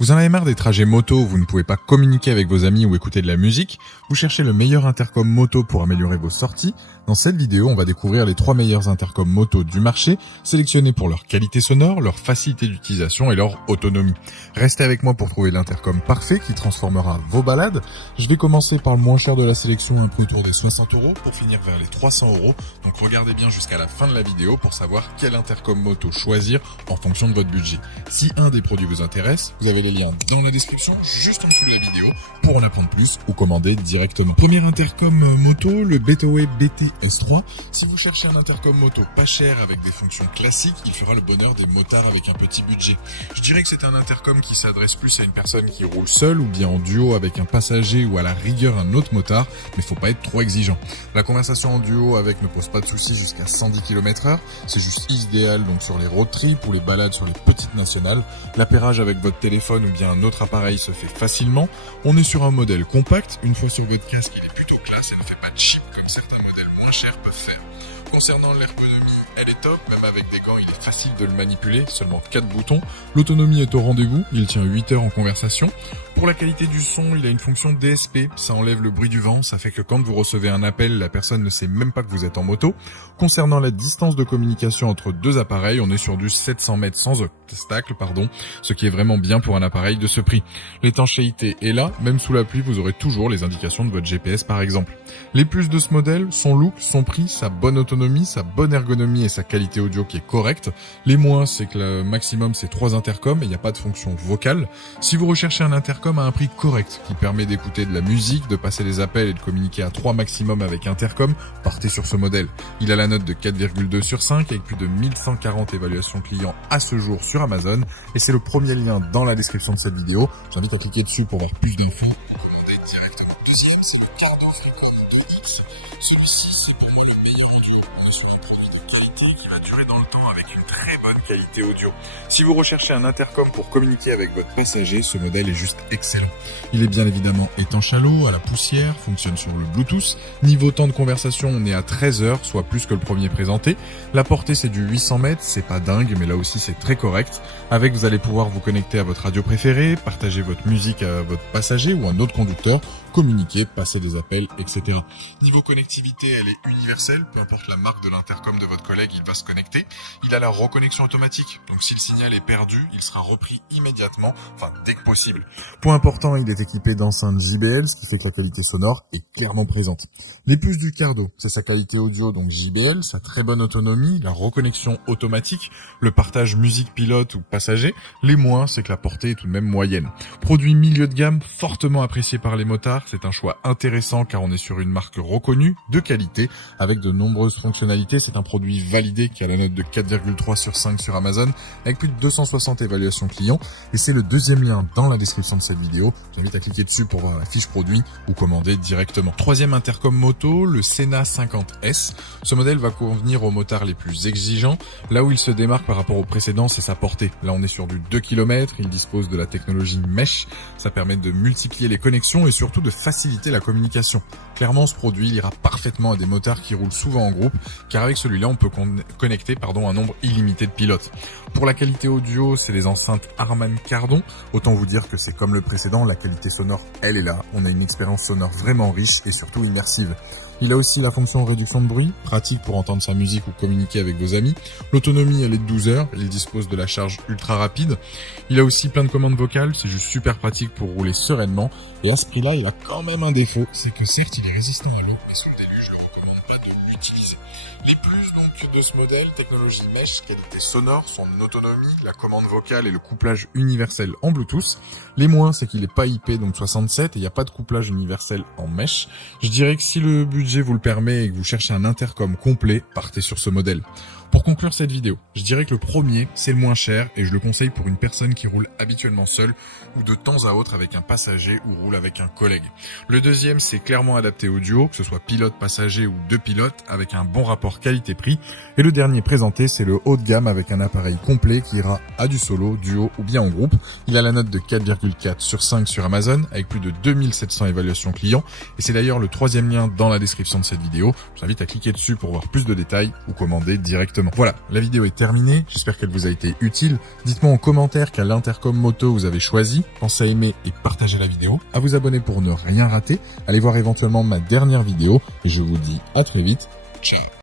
Vous en avez marre des trajets moto où vous ne pouvez pas communiquer avec vos amis ou écouter de la musique? Vous cherchez le meilleur intercom moto pour améliorer vos sorties? Dans cette vidéo, on va découvrir les 3 meilleurs intercoms moto du marché, sélectionnés pour leur qualité sonore, leur facilité d'utilisation et leur autonomie. Restez avec moi pour trouver l'intercom parfait qui transformera vos balades. Je vais commencer par le moins cher de la sélection, un prix autour des 60 € pour finir vers les 300 €. Donc regardez bien jusqu'à la fin de la vidéo pour savoir quel intercom moto choisir en fonction de votre budget. Si un des produits vous intéresse, vous avez les liens dans la description, juste en dessous de la vidéo, pour en apprendre plus ou commander directement. Premier intercom moto, le Betaway BT-S3. Si vous cherchez un intercom moto pas cher avec des fonctions classiques, il fera le bonheur des motards avec un petit budget. Je dirais que c'est un intercom qui s'adresse plus à une personne qui roule seule ou bien en duo avec un passager ou à la rigueur un autre motard, mais faut pas être trop exigeant. La conversation en duo avec ne pose pas de soucis jusqu'à 110 km/h, c'est juste idéal donc sur les road trips ou les balades sur les petites nationales. L'appairage avec votre téléphone ou bien un autre appareil se fait facilement. On est sur un modèle compact, une fois sur votre casque il est plutôt classe et ne fait pas de chip comme certains modèles moins chers peuvent faire. Concernant l'ergonomie, elle est top, même avec des gants il est facile de le manipuler, seulement 4 boutons. L'autonomie est au rendez-vous, il tient 8 heures en conversation. Pour la qualité du son, il a une fonction DSP, ça enlève le bruit du vent, ça fait que quand vous recevez un appel, la personne ne sait même pas que vous êtes en moto. Concernant la distance de communication entre deux appareils, on est sur du 700 mètres sans obstacle, ce qui est vraiment bien pour un appareil de ce prix. L'étanchéité est là, même sous la pluie, vous aurez toujours les indications de votre GPS par exemple. Les plus de ce modèle, son look, son prix, sa bonne autonomie, sa bonne ergonomie et sa qualité audio qui est correcte. Les moins, c'est que le maximum c'est 3 intercoms et il n'y a pas de fonction vocale. Si vous recherchez un intercom à un prix correct qui permet d'écouter de la musique, de passer des appels et de communiquer à 3 maximum avec intercom, partez sur ce modèle. Il a la note de 4,2 sur 5 avec plus de 1140 évaluations clients à ce jour sur Amazon et c'est le premier lien dans la description de cette vidéo. J'invite à cliquer dessus pour voir plus d'infos ou commander directement. Deuxième, c'est le Cardo Frequent Moto X. Celui-ci, c'est pour moi le meilleur audio. On est sur un produit de qualité qui va durer dans le temps avec une très bonne qualité audio. Si vous recherchez un intercom pour communiquer avec votre passager, ce modèle est juste excellent. Il est bien évidemment étanche à l'eau, à la poussière, fonctionne sur le Bluetooth. Niveau temps de conversation, on est à 13 heures, soit plus que le premier présenté. La portée, c'est du 800 mètres, c'est pas dingue, mais là aussi c'est très correct. Avec, vous allez pouvoir vous connecter à votre radio préférée, partager votre musique à votre passager ou un autre conducteur, communiquer, passer des appels, etc. Niveau connectivité, elle est universelle, peu importe la marque de l'intercom de votre collègue, il va se connecter. Il a la reconnexion automatique, donc si le signal est perdu, il sera repris immédiatement, dès que possible. Point important, il est équipé d'enceintes JBL, ce qui fait que la qualité sonore est clairement présente. Les plus du Cardo, c'est sa qualité audio, donc JBL, sa très bonne autonomie, la reconnexion automatique, le partage musique pilote ou passager. Les moins, c'est que la portée est tout de même moyenne. Produit milieu de gamme, fortement apprécié par les motards, c'est un choix intéressant car on est sur une marque reconnue, de qualité, avec de nombreuses fonctionnalités. C'est un produit validé qui a la note de 4,3 sur 5 sur Amazon, avec plus de 260 évaluations clients. Et c'est le deuxième lien dans la description de cette vidéo. J'invite à cliquer dessus pour voir la fiche produit ou commander directement. Troisième intercom moto, le Sena 50S. Ce modèle va convenir aux motards les plus exigeants. Là où il se démarque par rapport au précédent, c'est sa portée. Là, on est sur du 2 km. Il dispose de la technologie Mesh. Ça permet de multiplier les connexions et surtout de faciliter la communication. Clairement, ce produit ira parfaitement à des motards qui roulent souvent en groupe, car avec celui-là, on peut connecter un nombre illimité de pilotes. Pour la qualité audio, c'est les enceintes Harman Kardon. Autant vous dire que c'est comme le précédent, la qualité sonore, elle est là. On a une expérience sonore vraiment riche et surtout immersive. Il a aussi la fonction réduction de bruit, pratique pour entendre sa musique ou communiquer avec vos amis. L'autonomie, elle est de 12 heures. Il dispose de la charge ultra rapide. Il a aussi plein de commandes vocales. C'est juste super pratique pour rouler sereinement. Et à ce prix-là, il a quand même un défaut. C'est que certes, il est résistant à l'eau, mais sous le déluge, je ne le recommande pas de l'utiliser. Les plus donc de ce modèle, technologie Mesh, qualité sonore, son autonomie, la commande vocale et le couplage universel en Bluetooth. Les moins, c'est qu'il n'est pas IP, donc 67, et il n'y a pas de couplage universel en Mesh. Je dirais que si le budget vous le permet et que vous cherchez un intercom complet, partez sur ce modèle. Pour conclure cette vidéo, je dirais que le premier, c'est le moins cher et je le conseille pour une personne qui roule habituellement seule ou de temps à autre avec un passager ou roule avec un collègue. Le deuxième, c'est clairement adapté au duo, que ce soit pilote-passager ou deux pilotes, avec un bon rapport qualité-prix. Et le dernier présenté, c'est le haut de gamme avec un appareil complet qui ira à du solo, duo ou bien en groupe. Il a la note de 4,4 sur 5 sur Amazon avec plus de 2700 évaluations clients. Et c'est d'ailleurs le troisième lien dans la description de cette vidéo. Je vous invite à cliquer dessus pour voir plus de détails ou commander directement. Exactement. Voilà, la vidéo est terminée, j'espère qu'elle vous a été utile. Dites-moi en commentaire quel intercom moto vous avez choisi. Pensez à aimer et partager la vidéo, à vous abonner pour ne rien rater. Allez voir éventuellement ma dernière vidéo et je vous dis à très vite. Ciao.